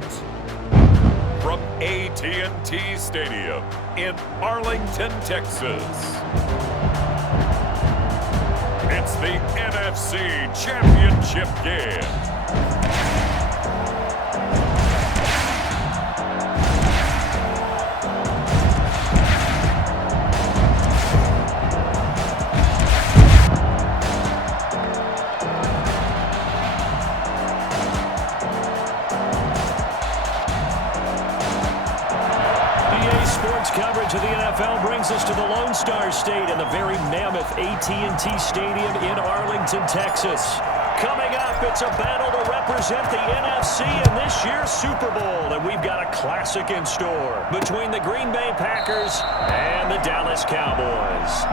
tonight, from AT&T Stadium in Arlington, Texas, it's the NFC Championship game. Coverage of the NFL brings us to the Lone Star State in the very mammoth AT&T Stadium in Arlington, Texas. Coming up, it's a battle to represent the NFC in this year's Super Bowl, and we've got a classic in store between the Green Bay Packers and the Dallas Cowboys.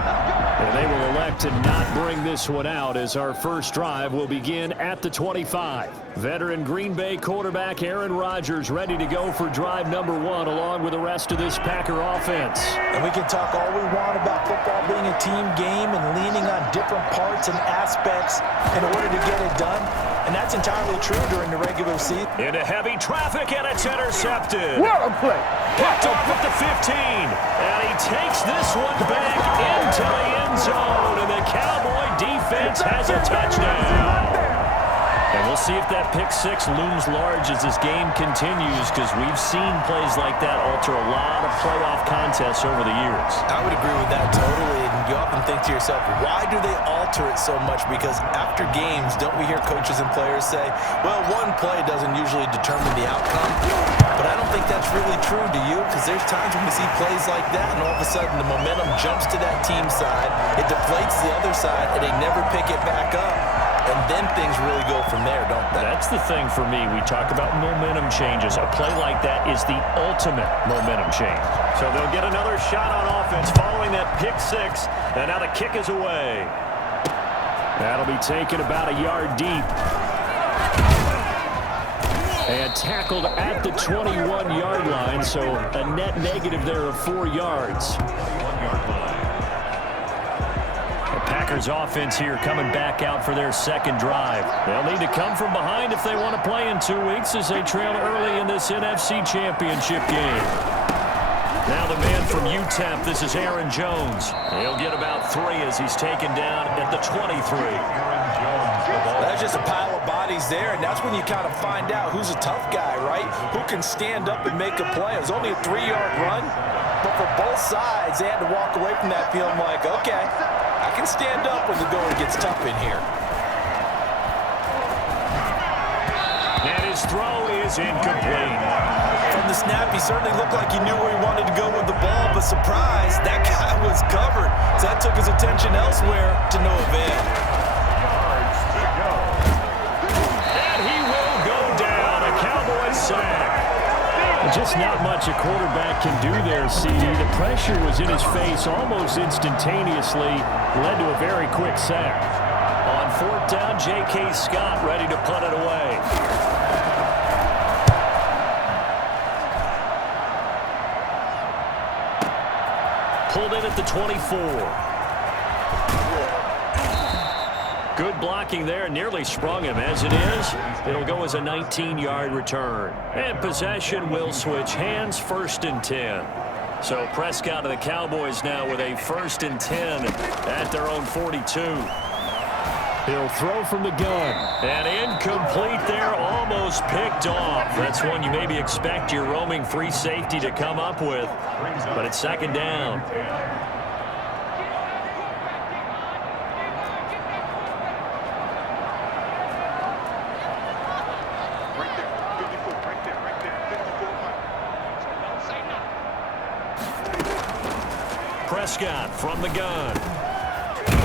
And they will elect to not bring this one out as our first drive will begin at the 25. Veteran Green Bay quarterback Aaron Rodgers ready to go for drive number 1 along with the rest of this Packer offense. And we can talk all we want about football being a team game and leaning on different parts and aspects in order to get it done. And that's entirely true during the regular season. Into heavy traffic, and it's intercepted. What a play. Picked off at the 15. And he takes this one back into the end zone. And the Cowboy defense has a touchdown. And we'll see if that pick six looms large as this game continues, because we've seen plays like that alter a lot of playoff contests over the years. I would agree with that totally. And you often think to yourself, why do they alter it so much? Because after games, don't we hear coaches and players say, well, one play doesn't usually determine the outcome? But I don't think that's really true, do you? Because there's times when we see plays like that, and all of a sudden the momentum jumps to that team side, it deflates the other side, and they never pick it back up. And then things really go from there, don't they? That's the thing for me. We talk about momentum changes. A play like that is the ultimate momentum change. So they'll get another shot on offense following that pick six. And now the kick is away. That'll be taken about a yard deep. And tackled at the 21-yard line. So a net negative there of 4 yards. Packers offense here coming back out for their second drive. They'll need to come from behind if they want to play in 2 weeks as they trail early in this NFC Championship game. Now the man from UTEP, this is Aaron Jones. He'll get about 3 as he's taken down at the 23. That's just a pile of bodies there, and that's when you kind of find out who's a tough guy, right? Who can stand up and make a play. It was only a 3-yard run, but for both sides, they had to walk away from that feeling like, okay, I can stand up when the going gets tough in here. And his throw is incomplete. From the snap, he certainly looked like he knew where he wanted to go with the ball, but surprise, that guy was covered. So that took his attention elsewhere to no avail. And he will go down, a Cowboy sack. Just not much a quarterback can do there, CD. The pressure was in his face almost instantaneously, led to a very quick sack. On 4th down, J.K. Scott ready to punt it away. Pulled in at the 24. Good blocking there, nearly sprung him. As it is, it'll go as a 19-yard return. And possession will switch hands, 1st and 10. So Prescott of the Cowboys now with a 1st and 10 at their own 42. He'll throw from the gun. And incomplete there, almost picked off. That's one you maybe expect your roaming free safety to come up with. But it's 2nd down. Prescott from the gun.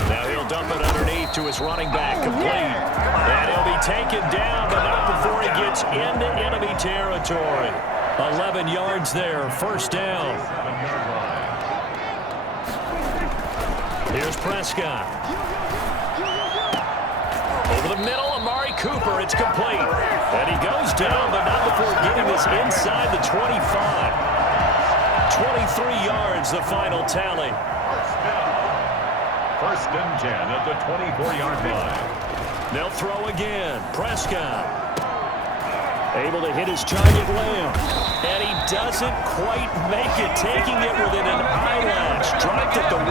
Now he'll dump it underneath to his running back, complete. And he'll be taken down, but not before he gets into enemy territory. 11 yards there, 1st down. Here's Prescott. Over the middle, Amari Cooper, it's complete. And he goes down, but not before getting this inside the 25. 23 yards, the final tally. 1st and 10 at the 24-yard line. They'll throw again. Prescott. Able to hit his target lamb. And he doesn't quite make it, taking it within an eyelash. Dropped at the 1.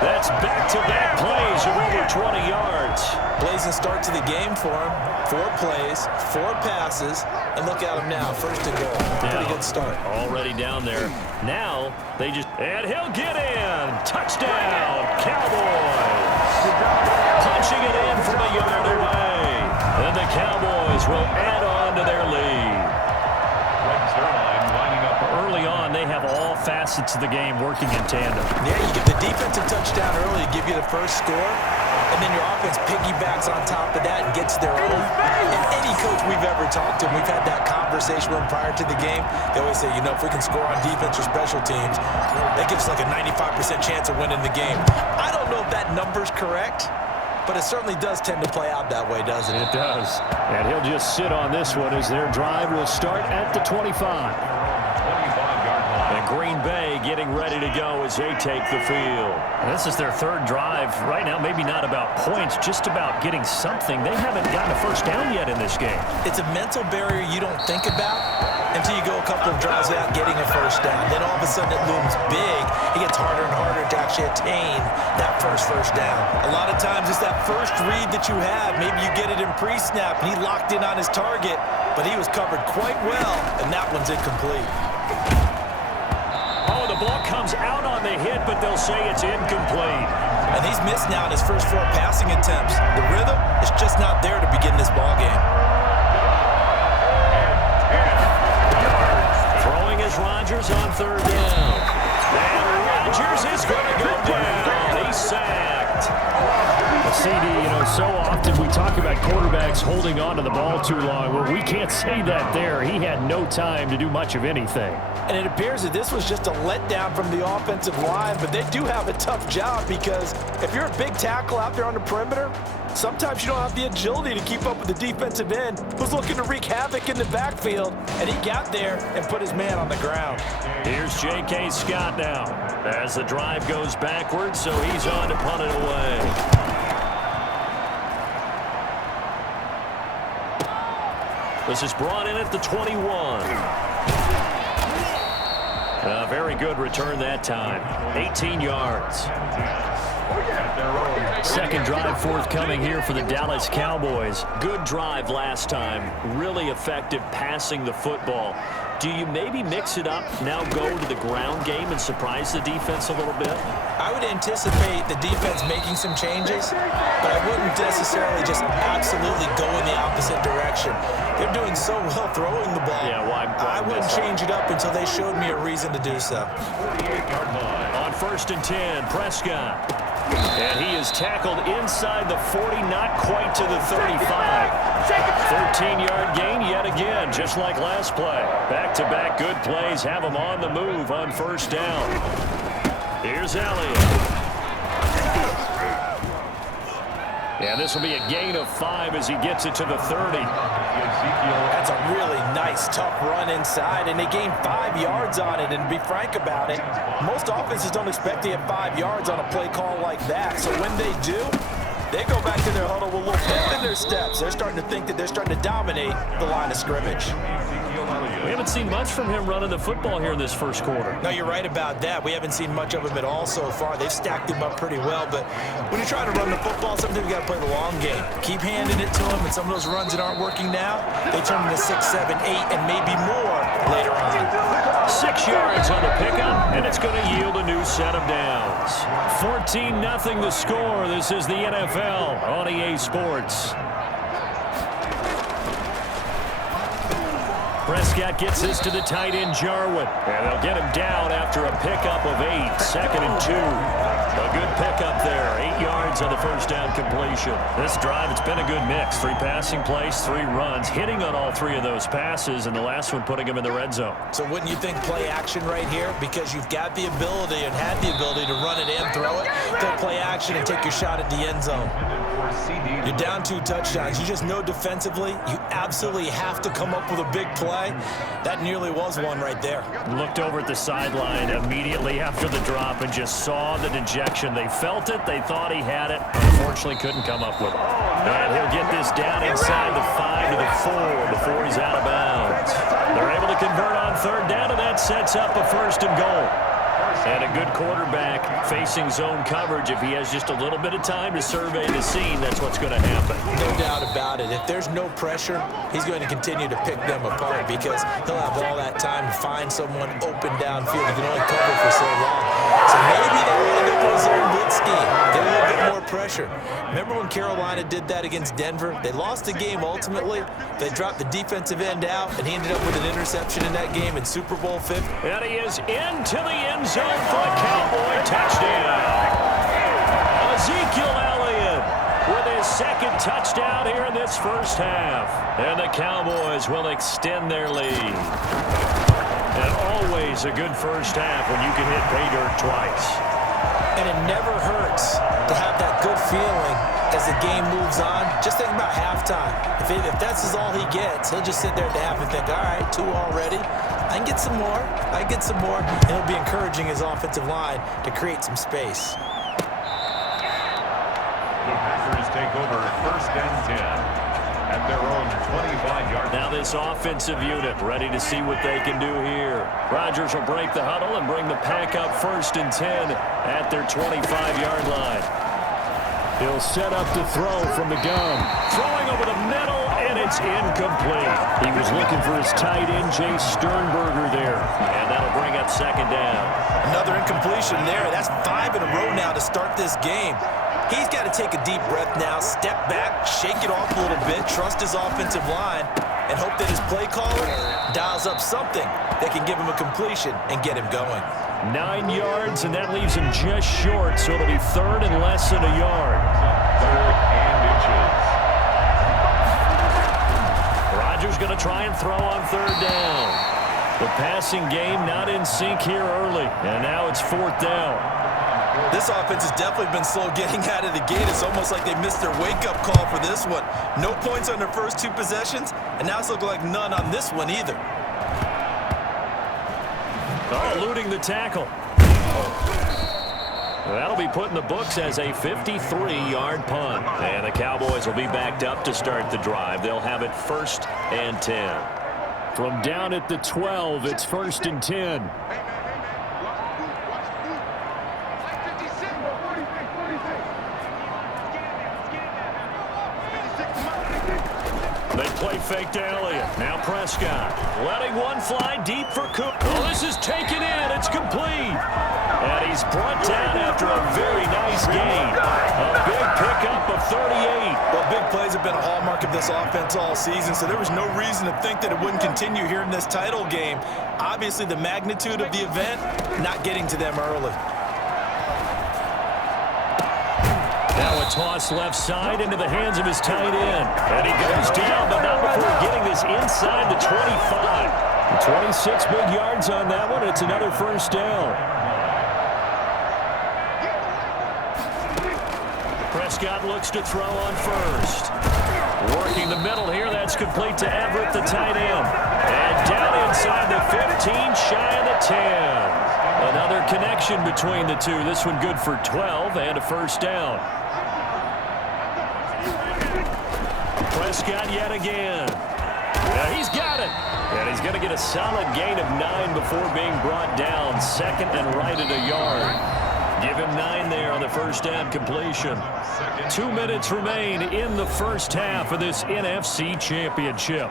That's back-to-back plays of over 20 yards. Blazing start to the game for him. 4 plays, 4 passes, and look at him now, 1st and goal. Pretty good start. Already down there. Now they just, and he'll get in. Touchdown, Cowboys. Punching it in from a yard away. And the Cowboys will add on to their lead. Early on, they have all facets of the game working in tandem. Yeah, you get the defensive touchdown early to give you the first score, and then your offense piggybacks on top of that and gets their own. And any coach we've ever talked to, we've had that conversation with them prior to the game. They always say, you know, if we can score on defense or special teams, that gives us like a 95% chance of winning the game. I don't know if that number's correct, but it certainly does tend to play out that way, doesn't it? It does. And he'll just sit on this one as their drive will start at the 25. And Green Bay getting ready to go as they take the field. This is their 3rd drive. Right now, maybe not about points, just about getting something. They haven't gotten a first down yet in this game. It's a mental barrier you don't think about until you go a couple of drives without getting a first down. Then all of a sudden it looms big. It gets harder and harder to actually attain that first down. A lot of times it's that first read that you have. Maybe you get it in pre-snap and he locked in on his target, but he was covered quite well, and that one's incomplete. Oh, the ball comes out on the hit, but they'll say it's incomplete. And he's missed now in his first 4 passing attempts. The rhythm is just not there to begin this ball game. Throwing is Rodgers on 3rd down. And Rodgers is going to go down. He's sacked. CD, you know, so often we talk about quarterbacks holding on to the ball too long. Well, we can't say that there. He had no time to do much of anything. And it appears that this was just a letdown from the offensive line, but they do have a tough job because if you're a big tackle out there on the perimeter, sometimes you don't have the agility to keep up with the defensive end who's looking to wreak havoc in the backfield, and he got there and put his man on the ground. Here's J.K. Scott now as the drive goes backwards, so he's on to punt it away. This is brought in at the 21. A very good return that time. 18 yards. 2nd drive forthcoming here for the Dallas Cowboys. Good drive last time. Really effective passing the football. Do you maybe mix it up, now go to the ground game and surprise the defense a little bit? I would anticipate the defense making some changes, but I wouldn't necessarily just absolutely go in the opposite direction. They're doing so well throwing the ball. Yeah, why I wouldn't change it up until they showed me a reason to do so. On 1st and 10, Prescott. And he is tackled inside the 40, not quite to the 35. 13-yard gain yet again, just like last play. Back-to-back good plays have him on the move on 1st down. Here's Elliott. And this will be a gain of 5 as he gets it to the 30. That's a really nice, tough run inside, and they gained 5 yards on it. And to be frank about it, most offenses don't expect to get 5 yards on a play call like that. So when they do, they go back to their huddle with a little pep in their steps. They're starting to think that they're starting to dominate the line of scrimmage. We haven't seen much from him running the football here in this 1st quarter. No, you're right about that. We haven't seen much of him at all so far. They've stacked him up pretty well, but when you try to run the football, sometimes you got to play the long game. Keep handing it to him, and some of those runs that aren't working now, they turn into 6, 7, 8, and maybe more later on. 6 yards on the pickup, and it's going to yield a new set of downs. 14-0 the score. This is the NFL on EA Sports. Prescott gets this to the tight end, Jarwin. And they'll get him down after a pickup of 8. 2nd and 2. A good pickup there. 8 yards on the 1st down completion. This drive, it's been a good mix. 3 passing plays, 3 runs. Hitting on all 3 of those passes, and the last one putting him in the red zone. So wouldn't you think play action right here? Because you've got the ability and had the ability to run it and throw it. They'll play action and take your shot at the end zone. You're down 2 touchdowns. You just know defensively you absolutely have to come up with a big play. That nearly was one right there. Looked over at the sideline immediately after the drop and just saw the dejection projection. They felt it. They thought he had it. Unfortunately, couldn't come up with it. And he'll get this down inside the 5 to the 4 before he's out of bounds. They're able to convert on third down, and that sets up a 1st and goal. And a good quarterback facing zone coverage. If he has just a little bit of time to survey the scene, that's what's going to happen. No doubt about it. If there's no pressure, he's going to continue to pick them apart because he'll have all that time to find someone open downfield. He can only cover for so long. So maybe they want to go to his own blitz scheme, get a little bit more pressure. Remember when Carolina did that against Denver? They lost the game ultimately. They dropped the defensive end out, and he ended up with an interception in that game in Super Bowl 50. And he is into the end zone for a Cowboy touchdown. Ezekiel Elliott with his 2nd touchdown here in this first half. And the Cowboys will extend their lead. And always a good first half when you can hit pay dirt twice. And it never hurts to have that good feeling as the game moves on. Just think about halftime. If that's all he gets, he'll just sit there at the half and think, all right, 2 already. I can get some more. I can get some more. And he'll be encouraging his offensive line to create some space. The Packers take over 1st and 10 at their own 25-yard. Now this offensive unit ready to see what they can do here. Rodgers will break the huddle and bring the pack up 1st and 10 at their 25-yard line. He'll set up to throw from the gun. Throwing over the middle, and it's incomplete. He was looking for his tight end, Jay Sternberger there. And that'll bring up 2nd down. Another incompletion there. That's 5 in a row now to start this game. He's got to take a deep breath now, step back, shake it off a little bit, trust his offensive line, and hope that his play caller dials up something that can give him a completion and get him going. 9 yards, and that leaves him just short, so it'll be 3rd and less than a yard. 3rd and inches. Rodgers going to try and throw on 3rd down. The passing game not in sync here early, and now it's 4th down. This offense has definitely been slow getting out of the gate. It's almost like they missed their wake-up call for this one. No points on their first 2 possessions, and now it's looking like none on this one either. Eluding the tackle. That'll be put in the books as a 53-yard punt. And the Cowboys will be backed up to start the drive. They'll have it 1st and 10. From down at the 12, it's 1st and 10. They play fake to Elliott. Now Prescott letting one fly deep for Cook. Oh, this is taken in. It's complete. And he's brought down after a very nice gain. A big pickup of 38. Well, big plays have been a hallmark of this offense all season, so there was no reason to think that it wouldn't continue here in this title game. Obviously, the magnitude of the event, not getting to them early. Now a toss left side into the hands of his tight end. And he goes down, but not before getting this inside the 25. 26 big yards on that one. It's another 1st down. Prescott looks to throw on 1st. Working the middle here. That's complete to Everett, the tight end. And down inside the 15, shy of the 10. Another connection between the two. This one good for 12 and a 1st down. Prescott yet again. Now he's got it. And he's going to get a solid gain of 9 before being brought down. 2nd and right at a yard. Give him 9 there on the 1st down completion. 2 minutes remain in the first half of this NFC Championship.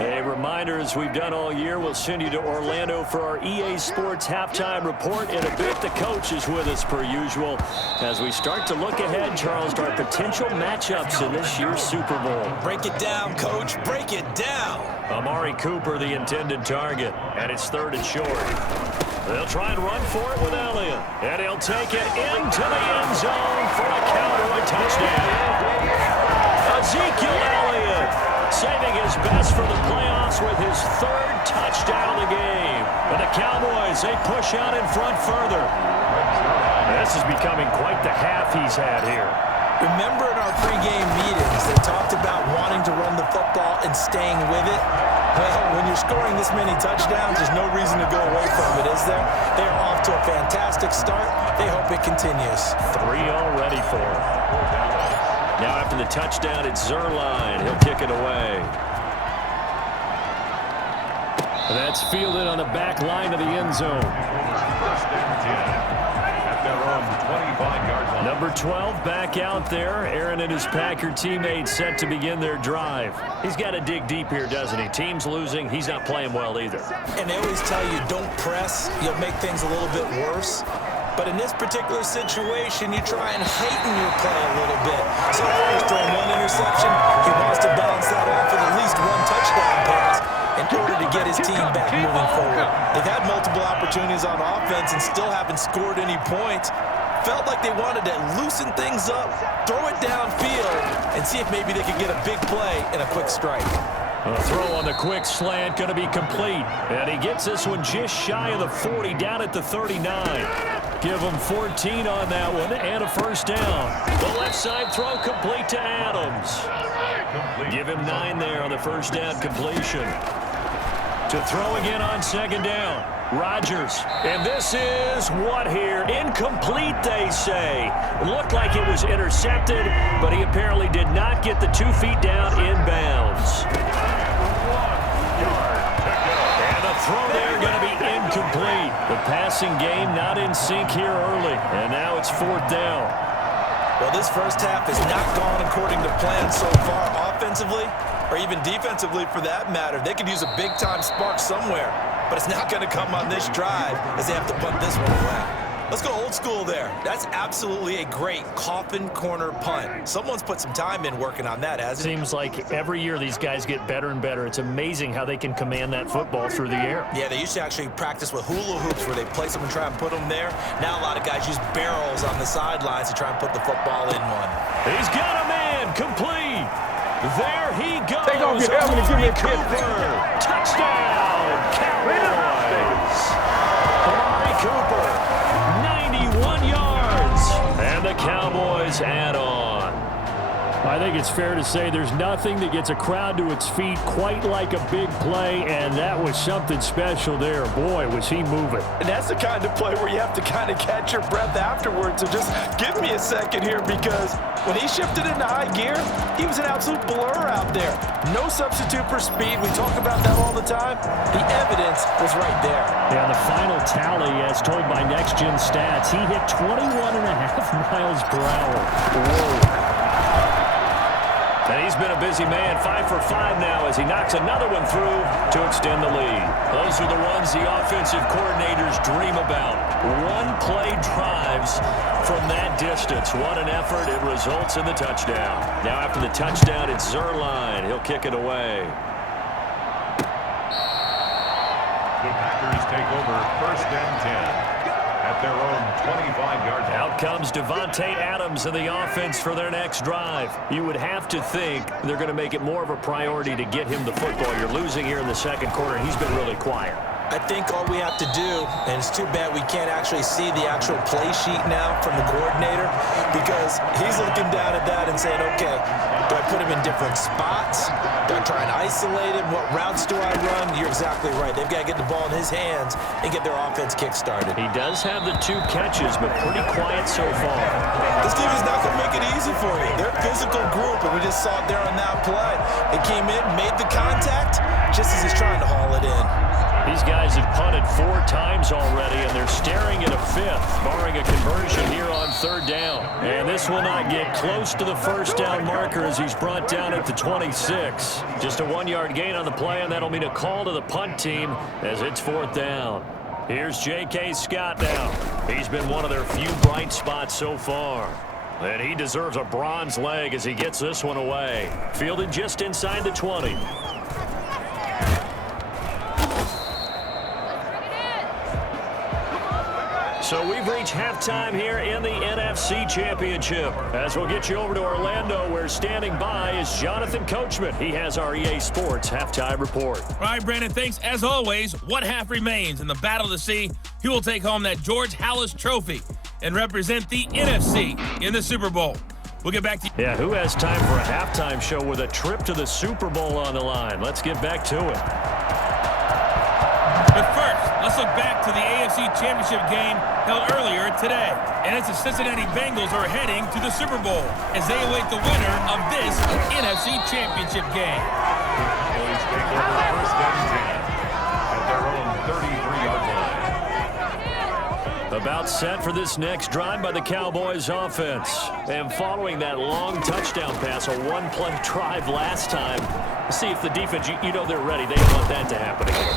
A reminder, as we've done all year, we'll send you to Orlando for our EA Sports halftime report. In a bit, the coach is with us per usual. As we start to look ahead, Charles, to our potential matchups in this year's Super Bowl. Break it down, Coach. Break it down. Amari Cooper, the intended target, and it's 3rd and short. They'll try and run for it with Elliott. And he'll take it into the end zone for a Cowboy touchdown. Ezekiel Elliott saving his best for the playoffs with his 3rd touchdown of the game. And the Cowboys, they push out in front further. This is becoming quite the half he's had here. Remember in our pregame meetings, they talked about wanting to run the football and staying with it. Well, when you're scoring this many touchdowns, there's no reason to go away from it, is there? They are off to a fantastic start. They hope it continues. 3 already for him. Now after the touchdown, it's Zerline. He'll kick it away. That's fielded on the back line of the end zone. First and 10 at their own 25-yard line. Number 12 back out there. Aaron and his Packer teammates set to begin their drive. He's got to dig deep here, doesn't he? Team's losing. He's not playing well either. And they always tell you, don't press. You'll make things a little bit worse. But in this particular situation, you try and heighten your play a little bit. So far, he's thrown 1 interception. He wants to bounce that off with at least 1 touchdown pass in order to get his team back moving forward. They've had multiple opportunities on offense and still haven't scored any points. Felt like they wanted to loosen things up, throw it downfield, and see if maybe they could get a big play and a quick strike. A throw on the quick slant going to be complete. And he gets this one just shy of the 40, down at the 39. Give him 14 on that one and a first down. The left side throw complete to Adams. Give him 9 there on the first down completion. To throw again on second down. Rodgers. And this is what here? Incomplete, they say. Looked like it was intercepted, but he apparently did not get the 2 feet down inbounds. And the throw there going to be incomplete. The passing game not in sync here early. And now it's 4th down. Well, this first half has not gone according to plan so far offensively, or even defensively for that matter. They could use a big-time spark somewhere, but it's not going to come on this drive as they have to punt this one away. Let's go old school there. That's absolutely a great coffin corner punt. Someone's put some time in working on that, hasn't it? Seems like every year these guys get better and better. It's amazing how they can command that football through the air. Yeah, they used to actually practice with hula hoops where they place them and try and put them there. Now a lot of guys use barrels on the sidelines to try and put the football in one. He's got a man, complete. There he goes. Take off your helmet and give me a kiss. Touchdown, Cowboys. Amari Cooper, 91 yards. And the Cowboys add on. I think it's fair to say there's nothing that gets a crowd to its feet quite like a big play, and that was something special there. Boy, was he moving. And that's the kind of play where you have to kind of catch your breath afterwards. So just give me a second here, because when he shifted into high gear, he was an absolute blur out there. No substitute for speed. We talk about that all the time. The evidence was right there. Yeah, the final tally, as told by Next Gen Stats, he hit 21.5 miles per hour. Whoa. And he's been a busy man, 5 for 5 now as he knocks another one through to extend the lead. Those are the ones the offensive coordinators dream about. One-play drives from that distance. What an effort. It results in the touchdown. Now after the touchdown, it's Zerline. He'll kick it away. The Packers take over 1st and 10 at their own 25-yard line. Out comes Devontae Adams in the offense for their next drive. You would have to think they're going to make it more of a priority to get him the football. You're losing here in the second quarter. He's been really quiet. I think all we have to do, and it's too bad we can't actually see the actual play sheet now from the coordinator, because he's looking down at that and saying, okay, do I put him in different spots? Do I try and isolate him? What routes do I run? You're exactly right. They've got to get the ball in his hands and get their offense kick-started. He does have the 2 catches, but pretty quiet so far. This team is not going to make it easy for you. They're a physical group, and we just saw it there on that play. They came in, made the contact, just as he's trying to haul it in. These guys have punted 4 times already, and they're staring at a 5th, barring a conversion here on 3rd down. And this will not get close to the first down marker as he's brought down at the 26. Just a 1-yard gain on the play, and that'll mean a call to the punt team as it's 4th down. Here's J.K. Scott now. He's been one of their few bright spots so far. And he deserves a bronze leg as he gets this one away. Fielded just inside the 20. So we've reached halftime here in the NFC Championship. As we'll get you over to Orlando, where standing by is Jonathan Coachman. He has our EA Sports halftime report. All right, Brandon, thanks. As always, one half remains in the battle to see who will take home that George Halas trophy and represent the NFC in the Super Bowl. We'll get back to you. Yeah, who has time for a halftime show with a trip to the Super Bowl on the line? Let's get back to it. But first, let's look back to the AFC Championship game held earlier today. And it's the Cincinnati Bengals are heading to the Super Bowl as they await the winner of this NFC Championship game. Cowboys take over first and 10 at their own 33-yard line. About set for this next drive by the Cowboys offense. And following that long touchdown pass, a one-play drive last time. See if the defense, you know they're ready. They don't want that to happen again.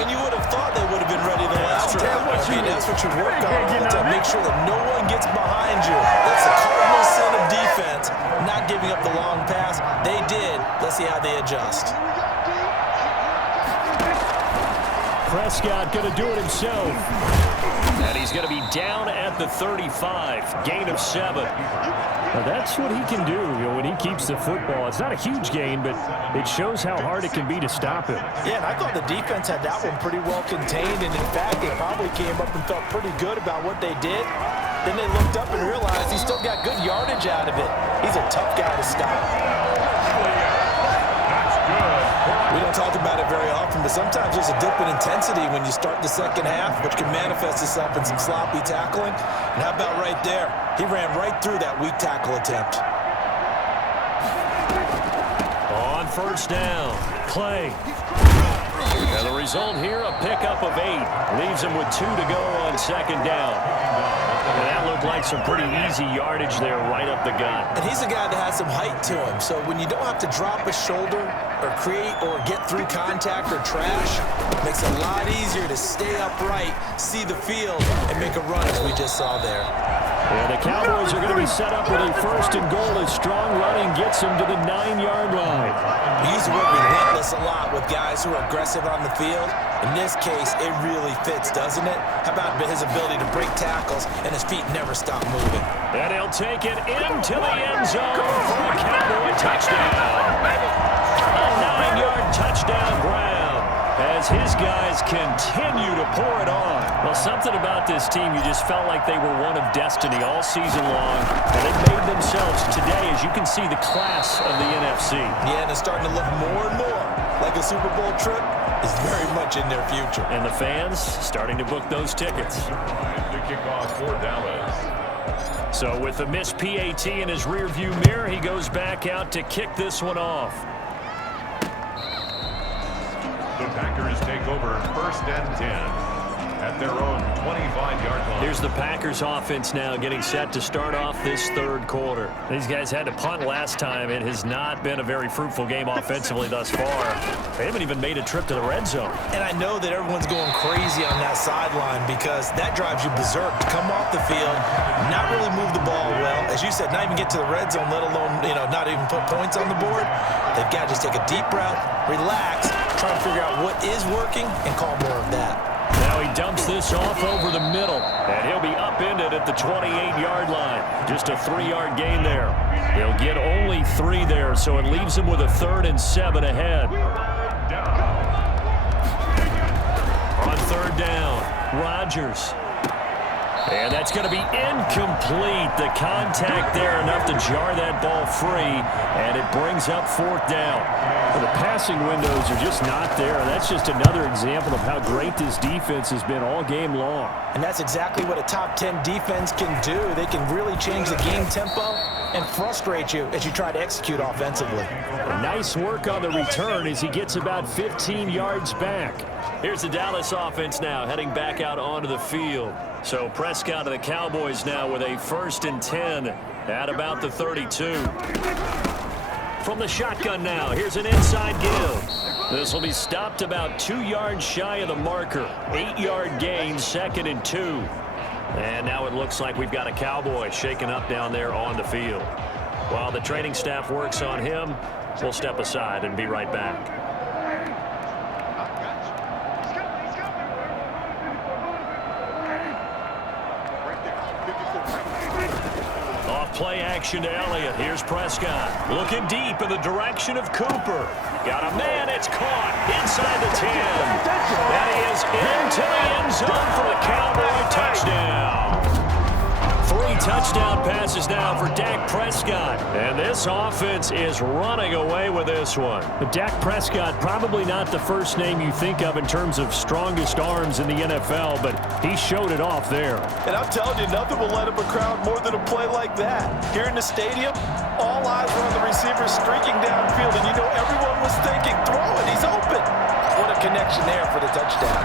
And you would have thought they would have been ready the last time. I mean, that's what you work on to make sure that no one gets behind you. That's the cardinal sin of defense, not giving up the long pass. They did. Let's see how they adjust. Prescott going to do it himself. And he's going to be down at the 35. Gain of 7. Now that's what he can do, when he keeps the football. It's not a huge gain, but it shows how hard it can be to stop him. Yeah, and I thought the defense had that one pretty well contained, and in fact, they probably came up and felt pretty good about what they did. Then they looked up and realized he still got good yardage out of it. He's a tough guy to stop. We don't talk about it very often, but sometimes there's a dip in intensity when you start the second half, which can manifest itself in some sloppy tackling. And how about right there? He ran right through that weak tackle attempt. On first down, Clay. And the result here, a pickup of 8. Leaves him with 2 to go on second down. And that looked like some pretty easy yardage there right up the gut. And he's a guy that has some height to him, so when you don't have to drop a shoulder or create or get through contact or trash, it makes it a lot easier to stay upright, see the field, and make a run as we just saw there. Yeah, the Cowboys are going to be set up with a first and goal as strong running gets them to the 9-yard line. We use the word relentless a lot with guys who are aggressive on the field. In this case, it really fits, doesn't it? How about his ability to break tackles and his feet never stop moving? And he'll take it into the end zone for a Cowboy touchdown. A 9-yard touchdown ground as his guys continue to pour it on. Well, something about this team, you just felt like they were one of destiny all season long. And they made themselves today, as you can see, the class of the NFC. Yeah, and it's starting to look more and more like a Super Bowl trip is very much in their future. And the fans starting to book those tickets. To kick off for Dallas. So with the missed PAT in his rearview mirror, he goes back out to kick this one off. The Packers take over first and 10 at their own 25-yard line. Here's the Packers offense now getting set to start off this third quarter. These guys had to punt last time. It has not been a very fruitful game offensively thus far. They haven't even made a trip to the red zone. And I know that everyone's going crazy on that sideline because that drives you berserk to come off the field, not really move the ball well. As you said, not even get to the red zone, let alone, not even put points on the board. They've got to just take a deep breath, relax, try to figure out what is working, and call more of that. Now he dumps this off over the middle, and he'll be upended at the 28-yard line. Just a 3-yard gain there. He'll get only 3 there, so it leaves him with a 3rd and 7 ahead. On third down, Rodgers. And that's going to be incomplete. The contact there enough to jar that ball free, and it brings up 4th down. Well, the passing windows are just not there. That's just another example of how great this defense has been all game long. And that's exactly what a top 10 defense can do. They can really change the game tempo and frustrate you as you try to execute offensively. Nice work on the return as he gets about 15 yards back. Here's the Dallas offense now heading back out onto the field. So Prescott of the Cowboys now with a 1st and 10 at about the 32. From the shotgun now, here's an inside give. This will be stopped about 2 yards shy of the marker. 8-yard gain, 2nd and 2. And now it looks like we've got a Cowboy shaken up down there on the field. While the training staff works on him, we'll step aside and be right back. Play action to Elliott. Here's Prescott. Looking deep in the direction of Cooper. Got a man. It's caught inside the 10. That is into the end zone for the Cowboy touchdown. 3 touchdown passes now for Dak Prescott. And this offense is running away with this one. But Dak Prescott, probably not the first name you think of in terms of strongest arms in the NFL, but he showed it off there. And I'm telling you, nothing will let up a crowd more than a play like that. Here in the stadium, all eyes were on the receiver streaking downfield, and you know everyone was thinking, throw it, he's open. What a connection there for the touchdown.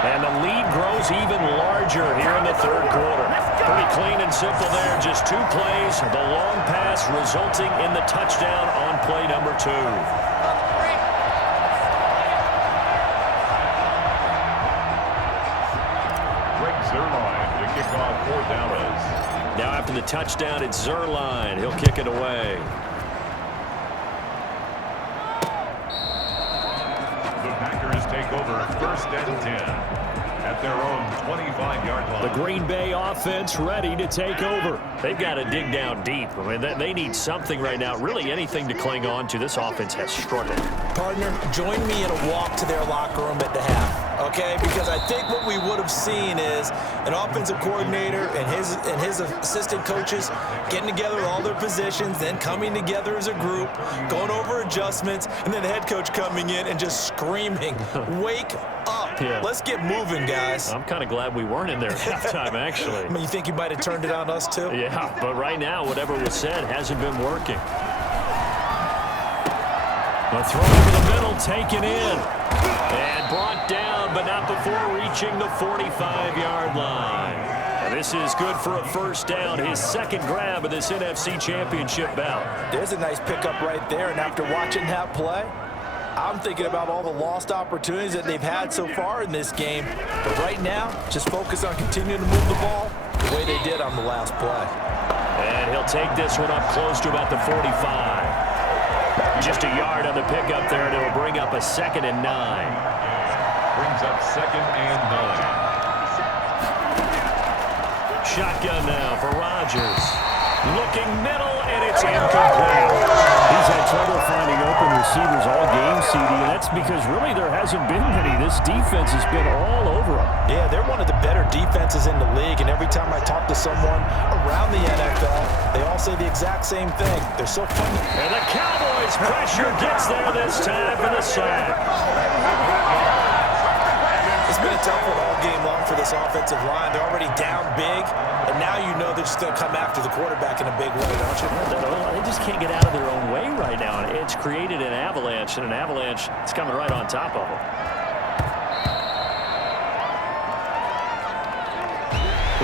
And the lead grows even larger here in the third quarter. Pretty clean and simple there. Just 2 plays. The long pass resulting in the touchdown on play number 2. Zerline to kick off 4th down. Now after the touchdown, it's Zerline. He'll kick it away. The Packers take over 1st and 10 at their own 25-yard line. The Green Bay offense ready to take over. They've got to dig down deep. I mean, they need something right now, really anything to cling on to. This offense has struggled. Partner, join me in a walk to their locker room at the half, okay? Because I think what we would have seen is an offensive coordinator and his assistant coaches getting together with all their positions, then coming together as a group, going over adjustments, and then the head coach coming in and just screaming, wake up. Yeah. Let's get moving, guys. I'm kind of glad we weren't in there at halftime, actually. I mean, you think you might have turned it on us, too? Yeah, but right now, whatever was said hasn't been working. The throw over the middle, taken in. And brought down, but not before reaching the 45-yard line. And this is good for a 1st down, his 2nd grab of this NFC Championship bout. There's a nice pickup right there, and after watching that play, I'm thinking about all the lost opportunities that they've had so far in this game. But right now, just focus on continuing to move the ball the way they did on the last play. And he'll take this one up close to about the 45. Just a yard on the pickup there, and it'll bring up a 2nd and 9. Brings up 2nd and 9. Shotgun now for Rodgers. Looking middle, and it's incomplete. He's had trouble finding open receivers all game, CD, and that's because really there hasn't been many. This defense has been all over them. Yeah, they're one of the better defenses in the league, and every time I talk to someone around the NFL, they all say the exact same thing. They're so funny. And the Cowboys' pressure gets there this time for the sack. It's been a tough one all game long for this offensive line. They're already down big, and now you know they're just going to come after the quarterback in a big way, don't you? They just can't get out of their own way right now. It's created an avalanche, and an avalanche is coming right on top of them.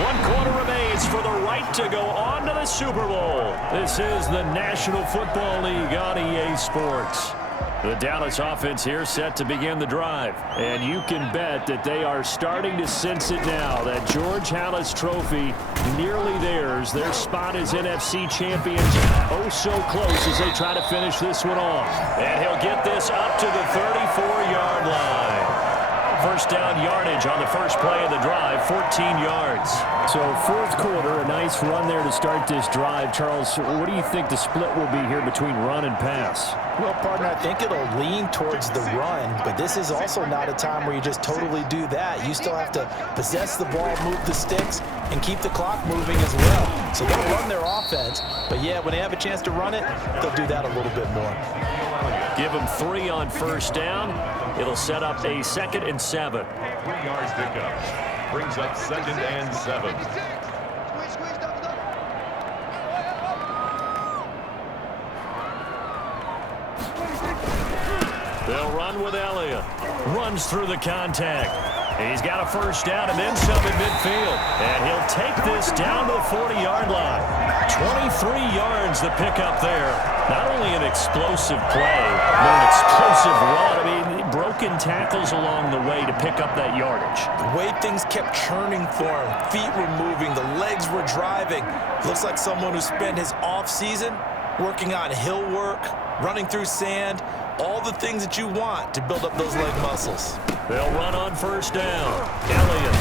1 quarter remains for the right to go on to the Super Bowl. This is the National Football League on EA Sports. The Dallas offense here set to begin the drive. And you can bet that they are starting to sense it now. That George Halas trophy nearly theirs. Their spot as NFC champions oh so close as they try to finish this one off. And he'll get this up to the 34-yard line. 1st down yardage on the first play of the drive, 14 yards. So 4th quarter, a nice run there to start this drive. Charles, what do you think the split will be here between run and pass? Well, partner, I think it'll lean towards the run, but this is also not a time where you just totally do that. You still have to possess the ball, move the sticks, and keep the clock moving as well. So they'll run their offense, but yeah, when they have a chance to run it, they'll do that a little bit more. Give them 3 on 1st down. It'll set up a 2nd and 7. 3 yards pickup. Brings up 2nd and 7. They'll run with Elliott. Runs through the contact. He's got a 1st down and then some at midfield. And he'll take this down to the 40-yard line. 23 yards to pick up there. Not only an explosive play, but an explosive run. I mean, broken tackles along the way to pick up that yardage. The way things kept churning for him, feet were moving, the legs were driving. Looks like someone who spent his off-season working on hill work, running through sand, all the things that you want to build up those leg muscles. They'll run on 1st down. Elliott.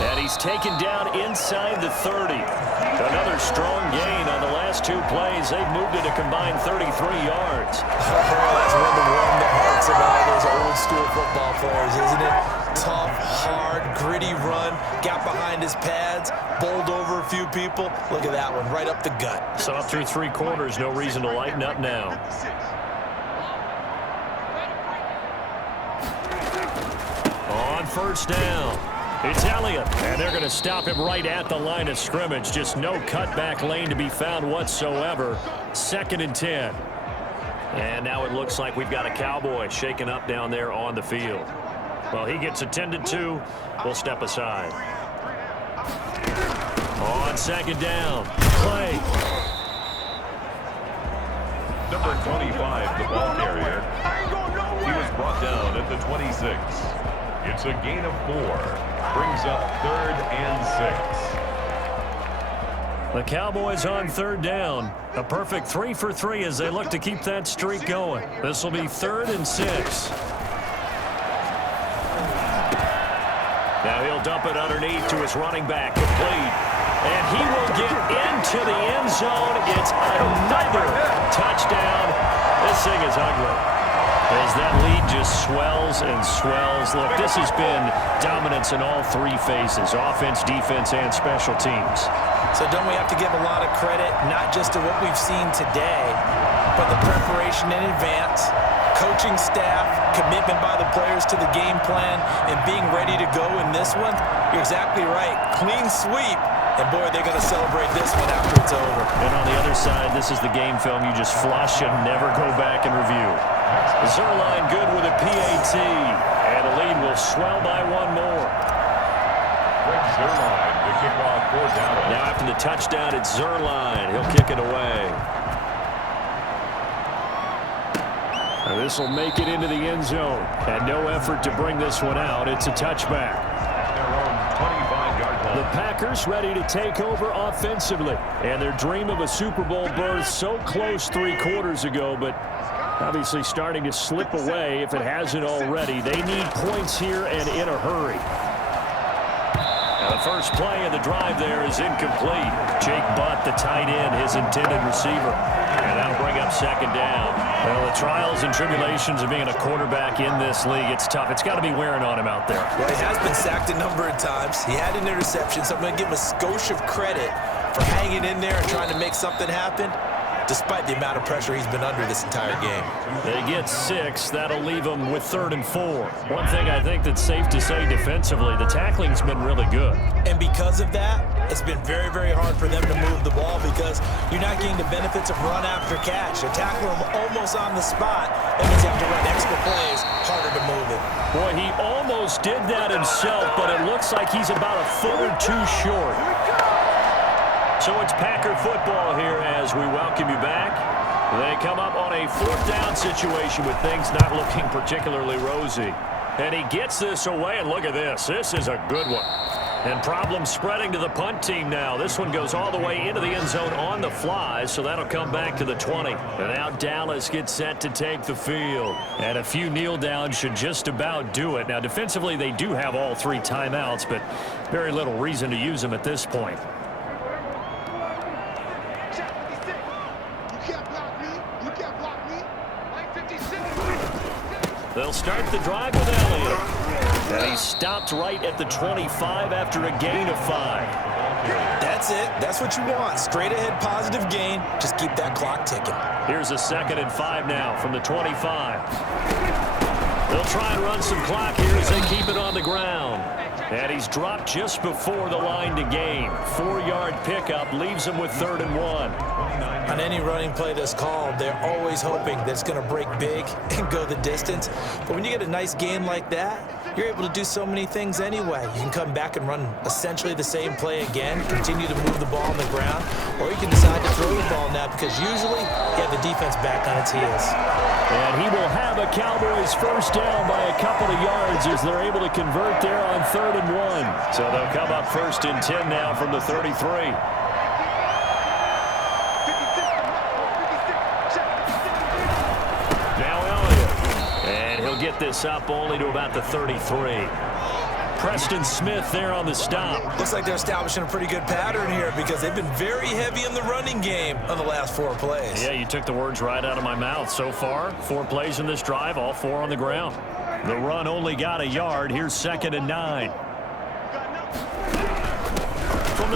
And he's taken down inside the 30. Another strong gain on the last 2 plays. They've moved it a combined 33 yards. That's one to warm the hearts of all those old school football players, isn't it? Tough, hard, gritty run. Got behind behind his pads, bowled over a few people. Look at that one, right up the gut. So up through 3 quarters, no reason to lighten up now. On first down, it's Elliott, and they're going to stop him right at the line of scrimmage. Just no cutback lane to be found whatsoever. 2nd and 10. And now it looks like we've got a Cowboy shaken up down there on the field. Well, he gets attended to. We'll step aside. On 2nd down, play. Number 25, the ball carrier. He was brought down at the 26. It's a gain of 4. Brings up 3rd and 6. The Cowboys on 3rd down. A perfect 3 for 3 as they look to keep that streak going. This will be 3rd and 6. Now he'll dump it underneath to his running back, complete. And he will get into the end zone. It's another touchdown. This thing is ugly. As that lead just swells and swells. Look, this has been dominance in all 3 phases, offense, defense, and special teams. So don't we have to give a lot of credit, not just to what we've seen today, but the preparation in advance, coaching staff, commitment by the players to the game plan, and being ready to go in this one? You're exactly right. Clean sweep. And, boy, they're going to celebrate this one after it's over. And on the other side, this is the game film you just flush and never go back and review. Zerline good with a PAT. And the lead will swell by 1 more. Zerline, the kickoff 4th down. Now after the touchdown, it's Zerline. He'll kick it away. This will make it into the end zone. And no effort to bring this one out. It's a touchback. Their own 25-yard line. The Packers ready to take over offensively. And their dream of a Super Bowl berth so close 3 quarters ago, but obviously starting to slip away if it hasn't already. They need points here and in a hurry. Now the first play of the drive there is incomplete. Jake Butt, the tight end, his intended receiver. And that'll bring up 2nd down. Well, the trials and tribulations of being a quarterback in this league, it's tough. It's got to be wearing on him out there. Well, he has been sacked a number of times. He had an interception, so I'm going to give him a skosh of credit for hanging in there and trying to make something happen, despite the amount of pressure he's been under this entire game. They get 6. That'll leave them with 3rd and 4. One thing I think that's safe to say defensively, the tackling's been really good. And because of that, it's been very, very hard for them to move the ball because you're not getting the benefits of run after catch. They're tackling them almost on the spot. That means you have to run extra plays, harder to move it. Boy, he almost did that himself, but it looks like he's about a foot or 2 short. So it's Packer football here as we welcome you back. They come up on a 4th down situation with things not looking particularly rosy. And he gets this away, and look at this. This is a good one. And problems spreading to the punt team now. This one goes all the way into the end zone on the fly, so that'll come back to the 20. And now Dallas gets set to take the field. And a few kneel downs should just about do it. Now, defensively, they do have all 3 timeouts, but very little reason to use them at this point. They'll start the drive with Elliott. And he stopped right at the 25 after a gain of 5. That's it. That's what you want. Straight ahead positive gain. Just keep that clock ticking. Here's a 2nd and 5 now from the 25. They'll try and run some clock here as they keep it on the ground. And he's dropped just before the line to gain. 4-yard pickup leaves him with 3rd and 1. On any running play that's called, they're always hoping that it's going to break big and go the distance. But when you get a nice game like that, you're able to do so many things anyway. You can come back and run essentially the same play again, continue to move the ball on the ground, or you can decide to throw the ball now because usually you have the defense back on its heels. And he will have a Cowboys first down by a couple of yards as they're able to convert there on 3rd and 1. So they'll come up 1st and 10 now from the 33. Get this up only to about the 33. Preston Smith there on the stop. Looks like they're establishing a pretty good pattern here because they've been very heavy in the running game on the last 4 plays. Yeah, you took the words right out of my mouth. So far, 4 plays in this drive, all 4 on the ground. The run only got a yard. Here's 2nd and 9.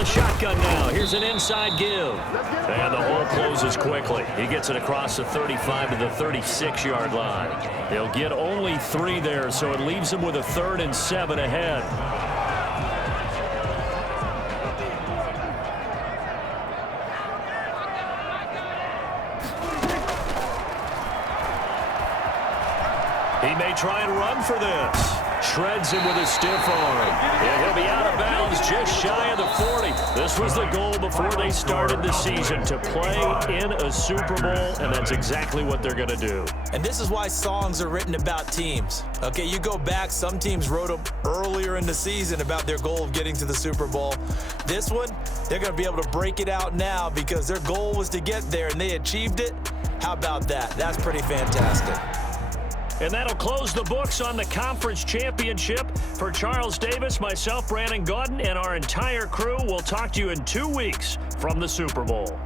the shotgun now. Here's an inside give. And the hole closes quickly. He gets it across the 35 to the 36-yard line. They'll get only 3 there, so it leaves them with a 3rd and 7 ahead. He may try and run for this. Shreds him with a stiff arm. And he'll be out of bounds just shy of the 40. This was the goal before they started the season, to play in a Super Bowl, and that's exactly what they're going to do. And this is why songs are written about teams. Okay, you go back, some teams wrote them earlier in the season about their goal of getting to the Super Bowl. This one, they're going to be able to break it out now because their goal was to get there, and they achieved it. How about that? That's pretty fantastic. And that'll close the books on the conference championship. For Charles Davis, myself, Brandon Gaudin, and our entire crew, we'll talk to you in 2 weeks from the Super Bowl.